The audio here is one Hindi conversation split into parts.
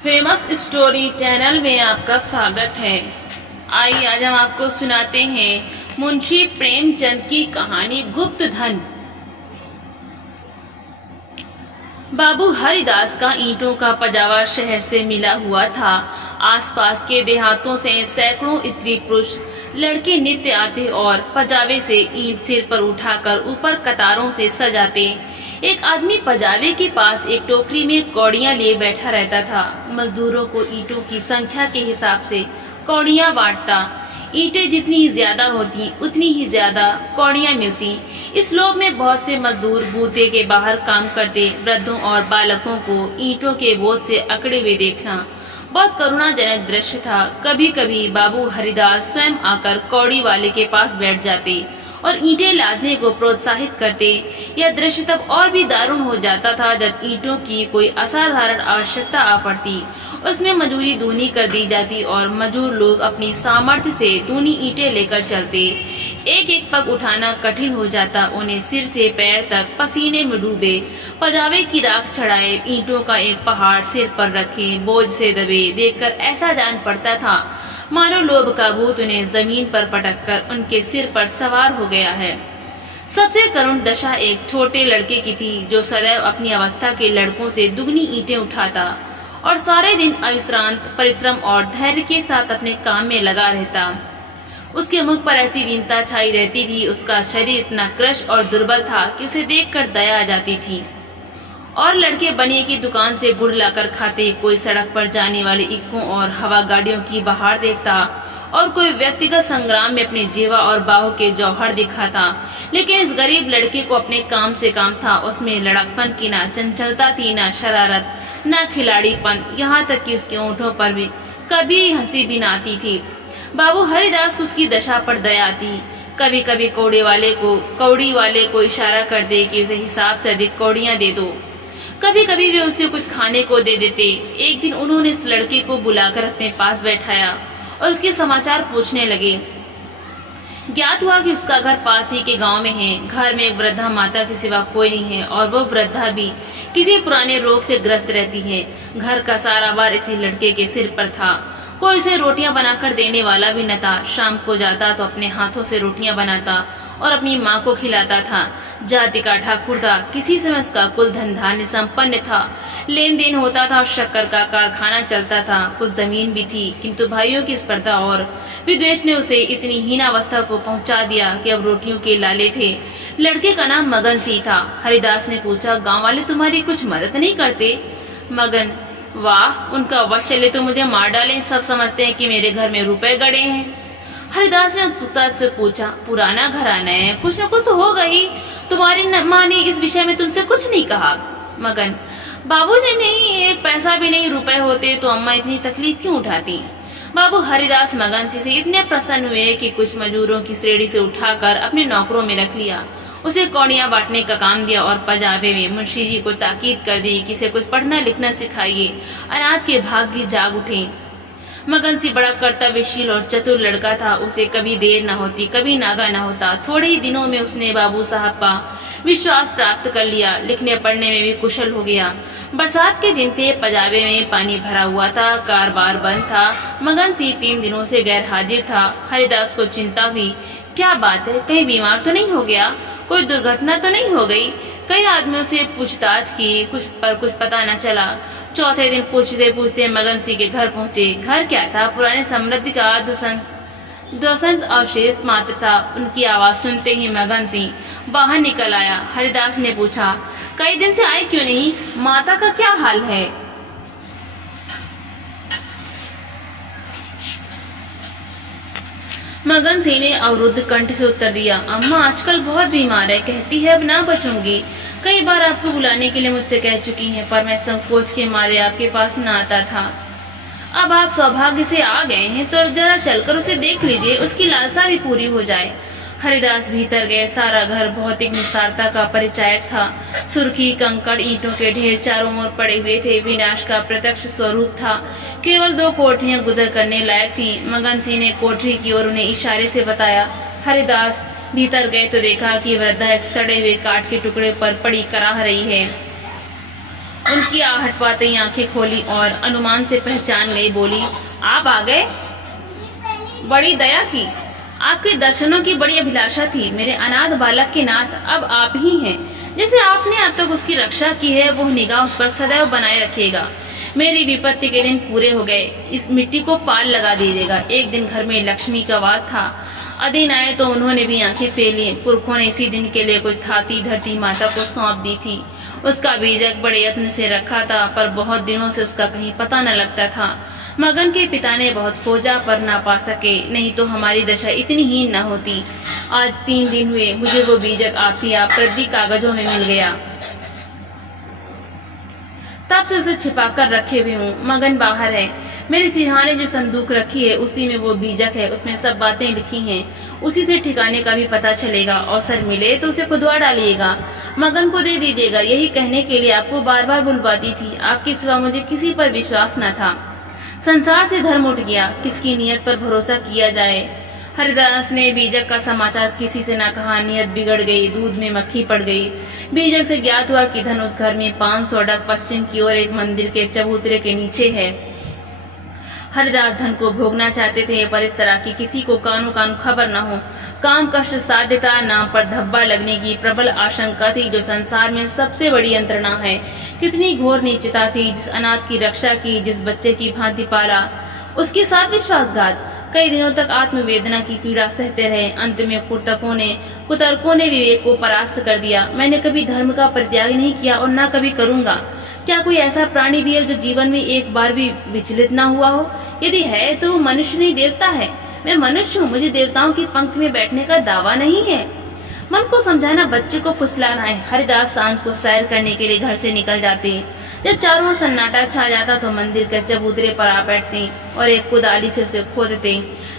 फेमस स्टोरी चैनल में आपका स्वागत है। आइए आज हम आपको सुनाते हैं मुंशी प्रेमचंद की कहानी गुप्त धन। बाबू हरिदास का ईंटों का पजावा शहर से मिला हुआ था। आसपास के देहातों से सैकड़ों स्त्री पुरुष लड़के नित्य आते और पजावे से ईंट सिर पर उठाकर ऊपर कतारों से सजाते। एक आदमी पजावे के पास एक टोकरी में कौड़ियां लिए बैठा रहता था। मजदूरों को ईंटों की संख्या के हिसाब से कौड़ियां बांटता। ईंटें जितनी ज्यादा होती उतनी ही ज्यादा कौड़ियां मिलती। इस लोभ में बहुत से मजदूर बूते के बाहर काम करते। वृद्धों और बालकों को ईंटों के बोझ से अकड़े हुए देखना बहुत करुणाजनक दृश्य था। कभी कभी बाबू हरिदास स्वयं आकर कौड़ी वाले के पास बैठ जाते और ईंटें लादने को प्रोत्साहित करते। यह दृश्य तब और भी दारुण हो जाता था जब ईंटों की कोई असाधारण आवश्यकता आ पड़ती। उसमें मजूरी दूनी कर दी जाती और मजदूर लोग अपनी सामर्थ्य से दूनी ईंटें लेकर चलते। एक एक पग उठाना कठिन हो जाता। उन्हें सिर से पैर तक पसीने में डूबे, पजावे की राख चढ़ाए, ईंटों का एक पहाड़ सिर पर रखे, बोझ से दबे देखकर ऐसा जान पड़ता था मानो लोभ का भूत उन्हें जमीन पर पटककर उनके सिर पर सवार हो गया है। सबसे करुण दशा एक छोटे लड़के की थी जो सदैव अपनी अवस्था के लड़कों से दुगनी ईंटें उठाता और सारे दिन अविश्रांत परिश्रम और धैर्य के साथ अपने काम में लगा रहता। उसके मुख पर ऐसी दीनता छाई रहती थी। उसका शरीर इतना क्रश और दुर्बल था कि उसे देखकर दया आ जाती थी। और लड़के बनिए की दुकान से गुड़ लाकर खाते, कोई सड़क पर जाने वाले इक्कों और हवा गाड़ियों की बहार देखता और कोई व्यक्तिगत संग्राम में अपने जेवा और बाहों के जौहर दिखाता। लेकिन इस गरीब लड़के को अपने काम से काम था। उसमें लड़कपन की ना चंचलता थी, ना शरारत, ना खिलाड़ीपन, यहाँ तक कि उसके होंठों पर भी कभी हंसी भी ना आती थी। बाबू हरिदास को उसकी दशा पर दया आती। कभी कभी कौड़ी वाले को इशारा कर दे कि उसे हिसाब से अधिक कौड़ियां दे दो। कभी कभी वे उसे कुछ खाने को दे देते। एक दिन उन्होंने इस लड़के को बुलाकर अपने पास बैठाया और उसके समाचार पूछने लगे। ज्ञात हुआ कि उसका घर पास ही के गांव में है। घर में एक वृद्धा माता के सिवा कोई नहीं है और वो वृद्धा भी किसी पुराने रोग से ग्रस्त रहती है। घर का सारा भार इसी लड़के के सिर पर था। कोई उसे रोटियां बनाकर देने वाला भी न था। शाम को जाता तो अपने हाथों से रोटियां बनाता और अपनी माँ को खिलाता था। जाति का ठाकुर था। किसी समय उसका कुल धन धान्य संपन्न था। लेन देन होता था और शक्कर का कारखाना चलता था। कुछ जमीन भी थी, किंतु भाइयों की स्पर्धा और विद्वेष ने उसे इतनी हीनावस्था को पहुंचा दिया कि अब रोटियों के लाले थे। लड़के का नाम मगन सिंह था। हरिदास ने पूछा, गाँव वाले तुम्हारी कुछ मदद नहीं करते? मगन, वाह, उनका वत्सल्य तो मुझे मार डाले। सब समझते हैं कि मेरे घर में रुपए गड़े हैं। हरिदास ने उत्सुकता से पूछा, पुराना घराना है, कुछ न कुछ तो होगा ही। तुम्हारी माँ ने इस विषय में तुमसे कुछ नहीं कहा? मगन, बाबूजी नहीं, एक पैसा भी नहीं। रुपए होते तो अम्मा इतनी तकलीफ क्यों उठाती? बाबू हरिदास मगन सिंह से इतने प्रसन्न हुए कि कुछ मजदूरों की श्रेणी से उठाकर अपने नौकरों में रख लिया। उसे कौड़ियां बांटने का काम दिया और पजावे में मुंशी जी को ताकीद कर दी कि इसे कुछ पढ़ना लिखना सिखाइए, अनाथ के भाग्य जाग उठे। मगन सिंह बड़ा कर्तव्यशील और चतुर लड़का था। उसे कभी देर न होती, कभी नागा न होता। थोड़े ही दिनों में उसने बाबू साहब का विश्वास प्राप्त कर लिया। लिखने पढ़ने में भी कुशल हो गया। बरसात के दिन थे, पजावे में पानी भरा हुआ था, कारोबार बंद था। मगन सिंह 3 दिनों से गैर हाजिर था। हरिदास को चिंता हुई, क्या बात है, कहीं बीमार तो नहीं हो गया? कोई दुर्घटना तो नहीं हो गई? कई आदमियों से पूछताछ की, कुछ पता न चला। चौथे दिन पूछते पूछते मगन सिंह के घर पहुंचे। घर क्या था? पुराने समृद्धि का ध्वंस अवशेष मात्र था। उनकी आवाज सुनते ही मगन सिंह बाहर निकल आया। हरिदास ने पूछा, कई दिन से आए क्यों नहीं? माता का क्या हाल है? मगन सिंह ने अवरुद्ध कंठ से उत्तर दिया, अम्मा आजकल बहुत बीमार है, कहती है अब ना बचूंगी। कई बार आपको बुलाने के लिए मुझसे कह चुकी हैं, पर मैं संकोच के मारे आपके पास न आता था। अब आप सौभाग्य से आ गए हैं तो जरा चलकर उसे देख लीजिए, उसकी लालसा भी पूरी हो जाए। हरिदास भीतर गए। सारा घर भौतिक निस्सारता का परिचायक था। सुर्खी, कंकड़, ईंटों के ढेर चारों ओर पड़े हुए थे। विनाश का प्रत्यक्ष स्वरूप था। केवल 2 कोठरियां गुजर करने लायक थीं। मगन सिंह ने कोठरी की ओर उन्हें इशारे से बताया। हरिदास भीतर गए तो देखा कि वृद्धा एक सड़े हुए काठ के टुकड़े पर पड़ी कराह रही है उनकी आहट पाते ही आंखें खोली और अनुमान से पहचान गई। बोली, आप आ गए, बड़ी दया की। आपके दर्शनों की बड़ी अभिलाषा थी। मेरे अनाथ बालक के नाथ अब आप ही हैं। जैसे आपने अब तक उसकी रक्षा की है, वो निगाह उस पर सदैव बनाए रखिएगा। मेरी विपत्ति के दिन पूरे हो गए, इस मिट्टी को पाल लगा दीजिएगा। एक दिन घर में लक्ष्मी का वास था। अधीन आए तो उन्होंने भी आंखें फेर ली। पुरखों ने इसी दिन के लिए कुछ थाती धरती माता को सौंप दी थी। उसका बीजक बड़े यत्न से रखा था, पर बहुत दिनों से उसका कहीं पता न लगता था। मगन के पिता ने बहुत खोजा पर ना पा सके, नहीं तो हमारी दशा इतनी हीन न होती। आज 3 दिन हुए, मुझे वो बीजक आपकी आप रद्दी कागजों में मिल गया। तब से उसे छिपाकर रखे हुए हूँ। मगन बाहर है। मेरे सिरहाने जो संदूक रखी है उसी में वो बीजक है। उसमें सब बातें लिखी हैं। उसी से ठिकाने का भी पता चलेगा। अवसर मिले तो उसे खुदवा डालिएगा, मगन को दे दीजिएगा। यही कहने के लिए आपको बार बार बुलवाती थी। आपके सिवा मुझे किसी पर विश्वास न था। संसार से धर्म उठ गया, किसकी नियत पर भरोसा किया जाए। हरिदास ने बीजक का समाचार किसी से न कहा। नियत बिगड़ गई, दूध में मक्खी पड़ गई। बीजक से ज्ञात हुआ कि धन उस घर में 500 डग पश्चिम की ओर एक मंदिर के चबूतरे के नीचे है। हरिदास धन को भोगना चाहते थे, पर इस तरह की किसी को कानो कान खबर न हो। काम कष्ट साध्यता नाम पर धब्बा लगने की प्रबल आशंका थी, जो संसार में सबसे बड़ी यंत्रणा है। कितनी घोर नीचता थी। जिस अनाथ की रक्षा की, जिस बच्चे की भांति पाला, उसके साथ विश्वासघात। कई दिनों तक आत्मवेदना की पीड़ा सहते रहे। अंत में कुतर्कों ने विवेक को परास्त कर दिया। मैंने कभी धर्म का परित्याग नहीं किया और न कभी करूंगा। क्या कोई ऐसा प्राणी भी है जो जीवन में एक बार भी विचलित न हुआ हो? यदि है तो वो मनुष्य नहीं देवता है। मैं मनुष्य हूँ, मुझे देवताओं की पंक्ति में बैठने का दावा नहीं है। मन को समझाना, बच्चे को फुसलाना है। हरिदास सांझ को सैर करने के लिए घर से निकल जाते। जब चारों ओर सन्नाटा छा जाता तो मंदिर के चबूतरे पर आ बैठते और एक कुदाली से उसे खोदते।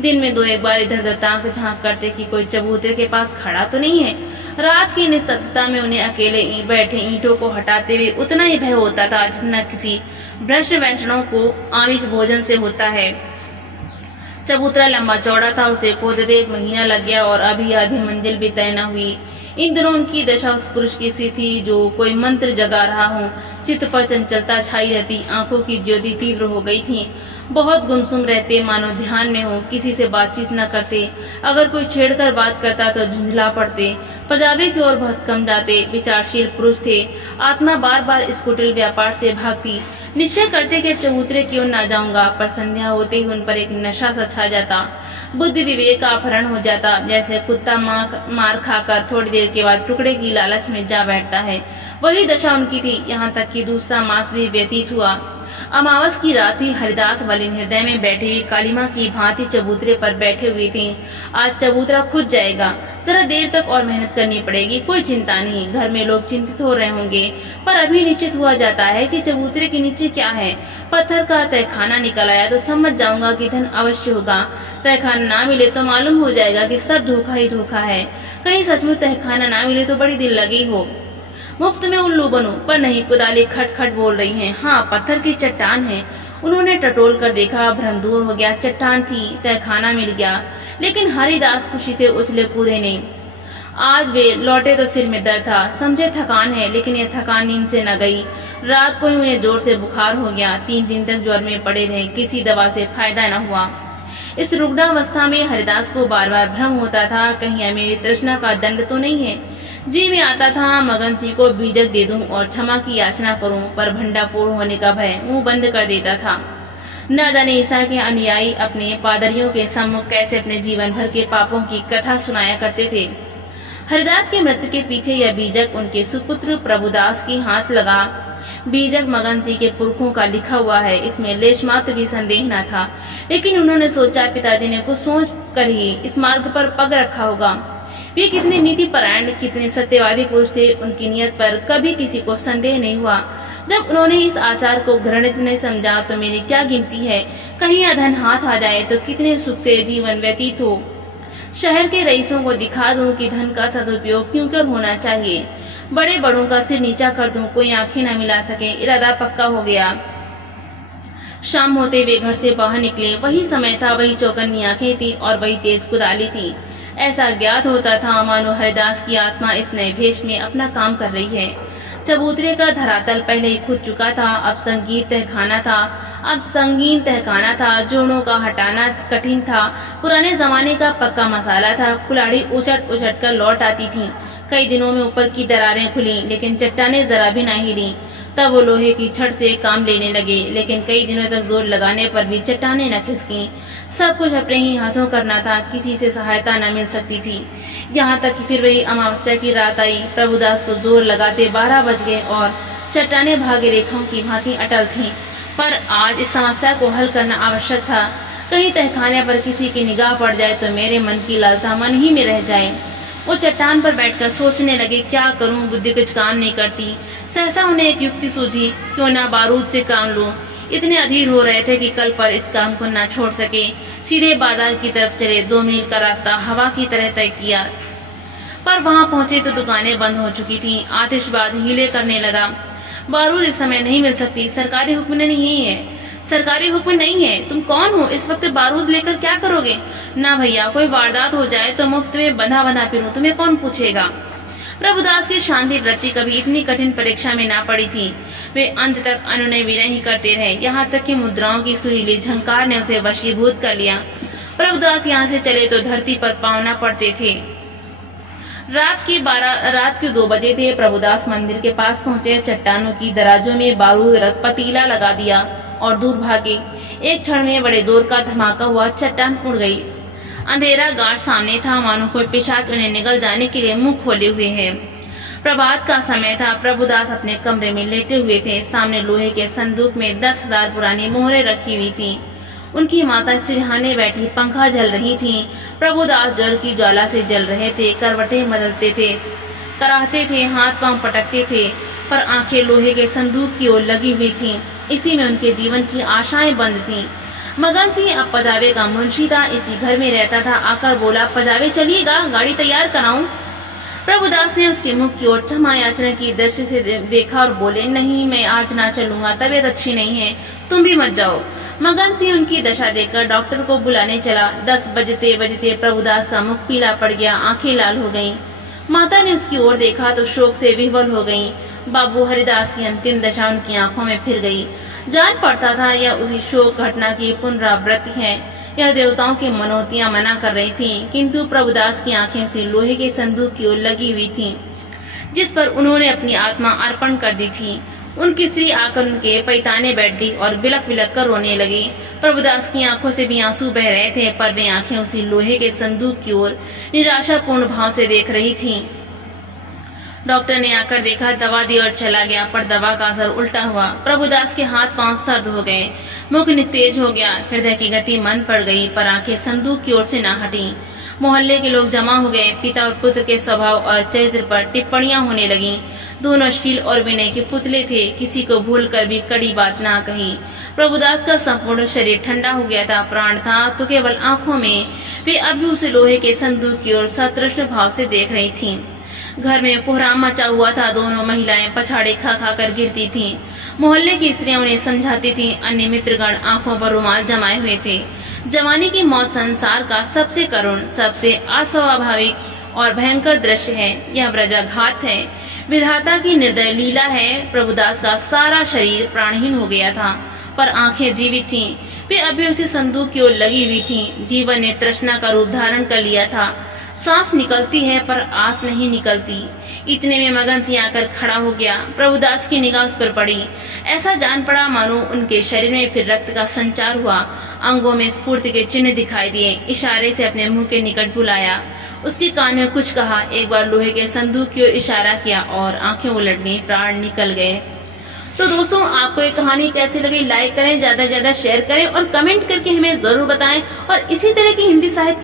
दिन में 2-1 बार इधर उधर ताक झांक करते कि कोई चबूतरे के पास खड़ा तो नहीं है। रात की निस्तब्धता में उन्हें अकेले बैठे ईंटों को हटाते हुए उतना ही भय होता था जितना किसी भ्रष्ट वैष्णव को आमिष भोजन से होता है। चबूतरा लंबा चौड़ा था। उसे खोदते 1 महीना लग गया और अभी आधी मंजिल भी तय न हुई। इन दिनों उनकी दशा उस पुरुष की सी थी जो कोई मंत्र जगा रहा हो। चित्त पर चंचलता छाई रहती, आंखों की ज्योति तीव्र हो गई थी। बहुत गुमसुम रहते, मानो ध्यान में हो, किसी से बातचीत न करते। अगर कोई छेड़कर बात करता तो झुंझला पड़ते, पजावे की ओर बहुत कम जाते। विचारशील पुरुष थे। आत्मा बार बार इस कुटिल व्यापार से भागती। निश्चय करते कि चबूतरे की ओर न जाऊंगा, पर संध्या होते ही उन पर एक नशा सा छा जाता। बुद्धि विवेक का अपहरण हो जाता। जैसे कुत्ता मार खाकर थोड़ी देर के बाद टुकड़े की लालच में जा बैठता है, वही दशा उनकी थी। यहाँ तक कि दूसरा मास भी व्यतीत हुआ। अमावस की रात ही हरिदास वाले हृदय में बैठी हुई कालीमा की भांति चबूतरे पर बैठे हुए थे। आज चबूतरा खुद जाएगा, जरा देर तक और मेहनत करनी पड़ेगी। कोई चिंता नहीं, घर में लोग चिंतित हो रहे होंगे, पर अभी निश्चित हुआ जाता है कि चबूतरे के नीचे क्या है। पत्थर का तहखाना निकल आया तो समझ जाऊंगा कि धन अवश्य होगा। तहखाना ना मिले तो मालूम हो जाएगा कि सब धोखा ही धोखा है। कहीं सचमुच तहखाना ना मिले तो बड़ी दिल लगी हो, मुफ्त में उल्लू बनो। पर नहीं, कुदाली खट-खट बोल रही है। हाँ, पत्थर की चट्टान है। उन्होंने टटोल कर देखा, भ्रम दूर हो गया। चट्टान थी, तहखाना मिल गया। लेकिन हरिदास खुशी से उछले कूदे नहीं। आज वे लौटे तो सिर में दर्द था। समझे थकान है, लेकिन यह थकान नींद से न गई। रात को ही उन्हें जोर से बुखार हो गया। 3 दिन तक ज्वर में पड़े रहे, किसी दवा से फायदा न हुआ। इस रुग्णावस्था में हरिदास को बार बार भ्रम होता था, कहीं यह मेरी तृष्णा का दंड तो नहीं है। जी में आता था मगन सिंह को बीजक दे दूं और क्षमा की याचना करूं, पर भंडाफोड़ होने का भय मुंह बंद कर देता था। न जाने ईसा के अनुयायी अपने पादरियों के सम्मुख कैसे अपने जीवन भर के पापों की कथा सुनाया करते थे। हरिदास की मृत्यु के पीछे यह बीजक उनके सुपुत्र प्रभुदास के हाथ लगा। बीजक मगन सिंह के पुरखों का लिखा हुआ है, इसमें लेश मात्र भी संदेह न था। लेकिन उन्होंने सोचा पिताजी ने कुछ सोच कर ही इस मार्ग पर पग रखा होगा। वे कितने नीति परायण, कितने सत्यवादी पुरुष थे, उनकी नियत पर कभी किसी को संदेह नहीं हुआ। जब उन्होंने इस आचार को घृणित नहीं समझा तो मेरी क्या गिनती है। कहीं यह धन हाथ आ जाए तो कितने सुख से जीवन व्यतीत हो। शहर के रईसों को दिखा दूं कि धन का सदुपयोग क्यों कर होना चाहिए। बड़े बड़ों का सिर नीचा कर दूं, कोई आंखें न मिला सके। इरादा पक्का हो गया। शाम होते वे घर से बाहर निकले। वही समय था, वही चौकन्नी आंखें थी और वही तेज कुदाली थी। ऐसा ज्ञात होता था मानो हरिदास की आत्मा इस नए भेष में अपना काम कर रही है। चबूतरे का धरातल पहले ही खुद चुका था। अब संगीन तहखाना था। जोड़ों का हटाना कठिन था। पुराने जमाने का पक्का मसाला था। कुल्हाड़ी उचट उचट कर लौट आती थी। कई दिनों में ऊपर की दरारें खुली, लेकिन चट्टानें जरा भी नहीं हिली। तब वो लोहे की छड़ से काम लेने लगे, लेकिन कई दिनों तक जोर लगाने पर भी चट्टानें न खिसकी। सब कुछ अपने ही हाथों करना था। किसी से सहायता न मिल सकती थी। यहाँ तक कि फिर वही अमावस्या की रात आई। प्रभुदास को जोर लगाते 12 बज गए और चट्टानें भाग्य रेखाओं की भांति अटल थीं। पर आज इस समस्या को हल करना आवश्यक था। कहीं तहखाने पर किसी की निगाह पड़ जाए तो मेरे मन की लालसा मन ही में रह जाए। वो चट्टान पर बैठकर सोचने लगे, क्या करूं, बुद्धि कुछ काम नहीं करती। सहसा उन्हें एक युक्ति सूझी, क्यों ना बारूद से काम लूं। इतने अधीर हो रहे थे कि कल पर इस काम को न छोड़ सके। सीधे बाजार की तरफ चले। 2 मील का रास्ता हवा की तरह तय किया, पर वहां पहुंचे तो दुकानें बंद हो चुकी थीं। आतिशबाज हीले करने लगा। बारूद इस समय नहीं मिल सकती। सरकारी हुक्म नहीं है। तुम कौन हो? इस वक्त बारूद लेकर क्या करोगे? ना भैया, कोई वारदात हो जाए तो मुफ्त में बंधा फिरूं, तुम्हें कौन पूछेगा। प्रभुदास की शांति वृत्ति कभी इतनी कठिन परीक्षा में ना पड़ी थी। वे अंत तक अनुनय विनय ही करते रहे, यहाँ तक कि मुद्राओं की सुरीली झंकार ने उसे वशीभूत कर लिया। प्रभुदास यहाँ से चले तो धरती पर पाँव न पड़ते थे। रात के 2 बजे थे। प्रभुदास मंदिर के पास पहुंचे। चट्टानों की दराजों में बारूद रख पतीला लगा दिया और दूर भागे। एक क्षण में बड़े जोर का धमाका हुआ। चट्टान उड़ गई। अंधेरा गाढ़ सामने था, मानो कोई पिशाच उन्हें निगल जाने के लिए मुंह खोले हुए है। प्रभात का समय था। प्रभुदास अपने कमरे में लेटे हुए थे। सामने लोहे के संदूक में 10,000 पुरानी मोहरें रखी हुई थी। उनकी माता सिरहाने बैठी पंखा जल रही थी। प्रभुदास जल की ज्वाला से जल रहे थे। करवटें बदलते थे, कराहते थे, हाथ पांव पटकते थे, पर आंखें लोहे के संदूक की ओर लगी हुई थीं। इसी में उनके जीवन की आशाएं बंद थीं। मगन सिंह अब पजावे का मुंशी था। इसी घर में रहता था। आकर बोला, पजावे चलिएगा, गाड़ी तैयार कराऊं। प्रभुदास ने उसके मुख की ओर क्षमा याचना की दृष्टि से देखा और बोले, नहीं, मैं आज ना चलूंगा, तबीयत अच्छी नहीं है, तुम भी मत जाओ। मगन सिंह उनकी दशा देखकर डॉक्टर को बुलाने चला। 10 बजते बजते प्रभुदास का मुख पीला पड़ गया, आंखें लाल हो गईं। माता ने उसकी ओर देखा तो शोक से विह्वल हो गईं। बाबू हरिदास की अंतिम दशा उनकी आंखों में फिर गई। जान पड़ता था यह उसी शोक घटना की पुनरावृत्ति है। यह देवताओं की मनोतियां मना कर रही थीं, किंतु प्रभुदास की आंखें से लोहे के संदूक की ओर लगी हुई थीं, जिस पर उन्होंने अपनी आत्मा अर्पण कर दी थी। उनकी स्त्री आकर उनके पैताने बैठ गई और बिलक बिलक कर रोने लगी। प्रभुदास की आंखों से भी आंसू बह रहे थे, पर वे आंखें उसी लोहे के संदूक की ओर निराशापूर्ण भाव से देख रही थीं। डॉक्टर ने आकर देखा, दवा दी और चला गया, पर दवा का असर उल्टा हुआ। प्रभुदास के हाथ पांव सर्द हो गए, मुख निस्तेज हो गया, हृदय की गति मंद पड़ गई, पर आंखें संदूक की ओर से न हटी। मोहल्ले के लोग जमा हो गए। पिता और पुत्र के स्वभाव और चरित्र पर टिप्पणियां होने लगी। दोनों शील और विनय के पुतले थे, किसी को भूल कर भी कड़ी बात ना कही। प्रभुदास का संपूर्ण शरीर ठंडा हो गया था। प्राण था तो केवल आंखों में। वे अभी उसे लोहे के संदूक की ओर सतृष्ण भाव से देख रही थीं। घर में कोहराम मचा हुआ था। दोनों महिलाएं पछाड़े खा खा कर गिरती थीं। मोहल्ले की स्त्रियां उन्हें समझाती थीं। अन्य मित्रगण आंखों पर रुमाल जमाए हुए थे। जवानी की मौत संसार का सबसे करुण, सबसे अस्वाभाविक और भयंकर दृश्य है। यह व्रजाघात है, विधाता की निर्दय लीला है। प्रभुदास का सारा शरीर प्राणहीन हो गया था, पर आंखें जीवित थीं। वे अभी उसी संदूक की ओर लगी हुई थीं। जीवन ने तृष्णा का रूप धारण कर लिया था। सांस निकलती है पर आस नहीं निकलती। इतने में मगन सिंह आकर खड़ा हो गया। प्रभुदास की निगाह उस पर पड़ी। ऐसा जान पड़ा मानो उनके शरीर में फिर रक्त का संचार हुआ। अंगों में स्फूर्ति के चिन्ह दिखाई दिए। इशारे से अपने मुंह के निकट बुलाया। उसके कान में कुछ कहा। एक बार लोहे के संदूक की ओर इशारा किया और आंखें उलट गईं, प्राण निकल गए। तो दोस्तों, आपको ये कहानी कैसी लगी, लाइक करें, ज्यादा से ज्यादा शेयर करें और कमेंट करके हमें जरूर बताएं। और इसी तरह की हिंदी साहित्य